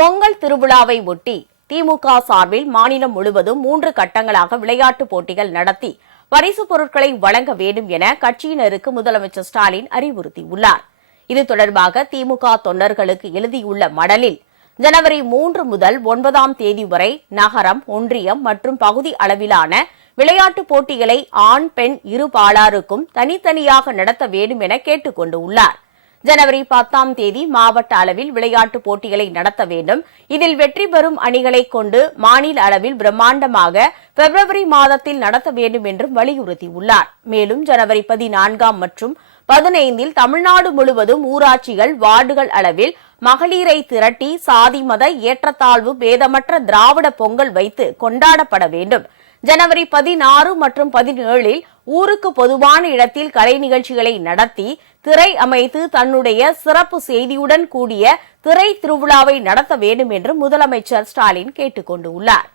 பொங்கல் திருவிழாவை ஒட்டி திமுக சார்பில் மாநிலம் முழுவதும் 3 கட்டங்களாக விளையாட்டுப் போட்டிகள் நடத்தி பரிசுப் பொருட்களை வழங்க வேண்டும் என கட்சியினருக்கு முதலமைச்சர் ஸ்டாலின் அறிவுறுத்தியுள்ளார். இது தொடர்பாக திமுக தொண்டர்களுக்கு எழுதியுள்ள மடலில் ஜனவரி 3 முதல் 9ஆம் தேதி வரை நகரம், ஒன்றியம் மற்றும் பகுதி அளவிலான விளையாட்டுப் போட்டிகளை ஆண், பெண் இரு பாலாருக்கும் தனித்தனியாக நடத்த வேண்டும் என கேட்டுக் கொண்டுள்ளார். ஜனவரி 10ஆம் தேதி மாவட்ட அளவில் விளையாட்டுப் போட்டிகளை நடத்த வேண்டும். இதில் வெற்றி பெறும் அணிகளை கொண்டு மாநில அளவில் பிரம்மாண்டமாக பிப்ரவரி மாதத்தில் நடத்த வேண்டும் என்றும் வலியுறுத்தியுள்ளார். மேலும் ஜனவரி 14 மற்றும் 15 தமிழ்நாடு முழுவதும் ஊராட்சிகள், வார்டுகள் அளவில் மகளிரை திரட்டி சாதி மத ஏற்றத்தாழ்வு பேதமற்ற திராவிட பொங்கல் வைத்து கொண்டாடப்பட வேண்டும். ஜனவரி 16 மற்றும் 17 ஊருக்கு பொதுவான இடத்தில் கலை நிகழ்ச்சிகளை நடத்தி திரை அமைத்து தன்னுடைய சிறப்பு செய்தியுடன் கூடிய திரை திருவிழாவை நடத்த வேண்டும் என்று முதலமைச்சர் ஸ்டாலின் கேட்டுக் கொண்டுள்ளார்.